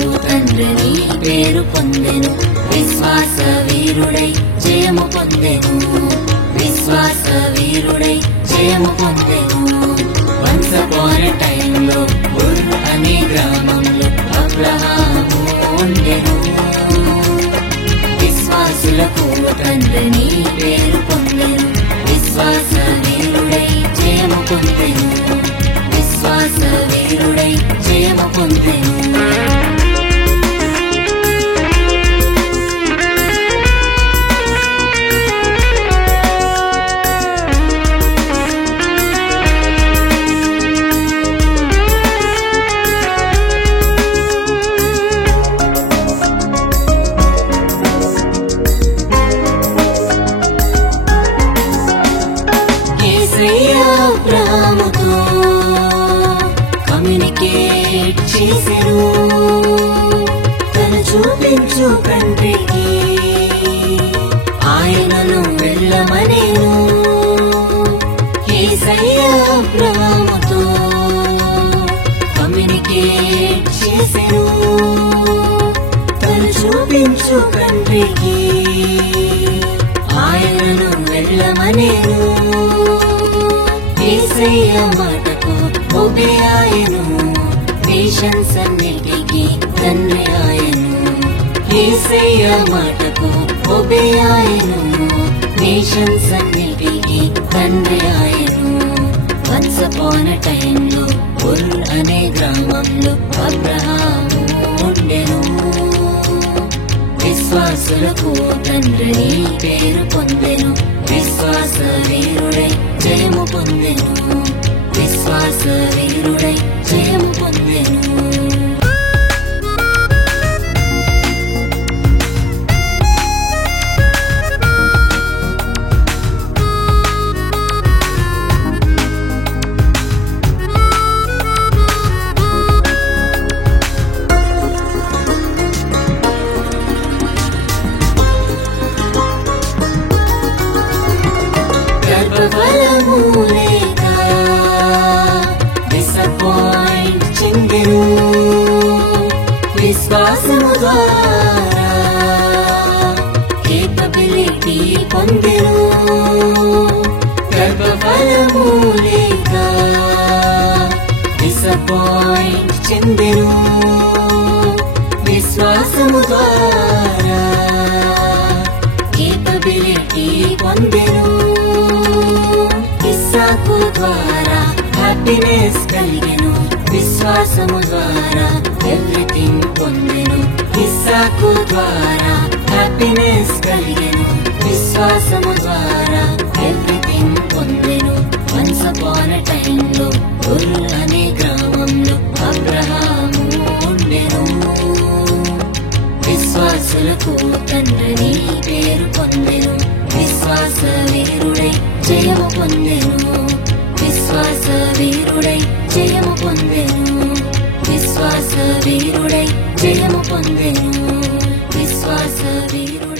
తండ్రిని పేరు పొందెను. విశ్వాస వీరుడై జయము పొందెను. విశ్వాస వీరుడై జయము పొందెను. వన్స్ అపాన్ ఎ టైమ్ లో ఉర్ అనే గ్రామంలో అబ్రహాము ఉండెను. విశ్వాసులకు తండ్రిని పేరు పొందెను. విశ్వాస వీరుడై జయము పొందెను. విశ్వాస వీరుడై జయము పొందెను. అబ్రహాముతో కమ్యూనికేట్ చేసెను. తను చూపించు తండ్రికి ఆయనను వెళ్ళమనేను. యేసయ్య అబ్రహాముతో కమ్యూనికేట్ చేసెను. తను చూపించు తండ్రికి ఆయనను వెళ్ళమనేను. యేసయ్య మాటకు ఒబే ఆయను. నేషన్స్ అన్నిటికీ తండ్రి ఆయను. యేసయ్య మాటకు ఒబే ఆయను. నేషన్స్ అన్నిటికీ తండ్రి ఆయను. వన్స్ అపాన్ ఎ టైమ్ లో ఉర్ అనే గ్రామంలో అబ్రహాము ఉండెను. విశ్వాసులకు తండ్రిని పేరు పొందెను. విశ్వాస వీరుడై జయము పొందెను. విశ్వాస వీరుడై జయము పొందెను. గర్భఫలము లేక డిసప్పాయింట్ చెందెను. విశ్వాసము ద్వారా కేపబిలిటీ పొందెను. గర్భఫలము లేక డిసప్పాయింట్ చెందెను. విశ్వాసము ద్వారా కేపబిలిటీ పొందెను. ఇస్సాకు ద్వారా హ్యాపీనెస్ కలిగెను. విశ్వాసము ద్వారా ఎవ్రీథింగ్ పొందెను. ఇస్సాకు ద్వారా హ్యాపీనెస్ కలిగెను. విశ్వాసము ద్వారా ఎవ్రీథింగ్ పొందెను. వన్స్ అపాన్ ఎ టైమ్ లో ఉర్ అనే గ్రామంలో అబ్రహాము ఉండెను. విశ్వాసులకు తండ్రిని పేరు పొందెను. విశ్వాస వీరుడై జయము పొందెను. విశ్వాస వీరుడై జయము పొందెను. విశ్వాస వీరుడై జయము పొందెను. విశ్వాస వీరుడై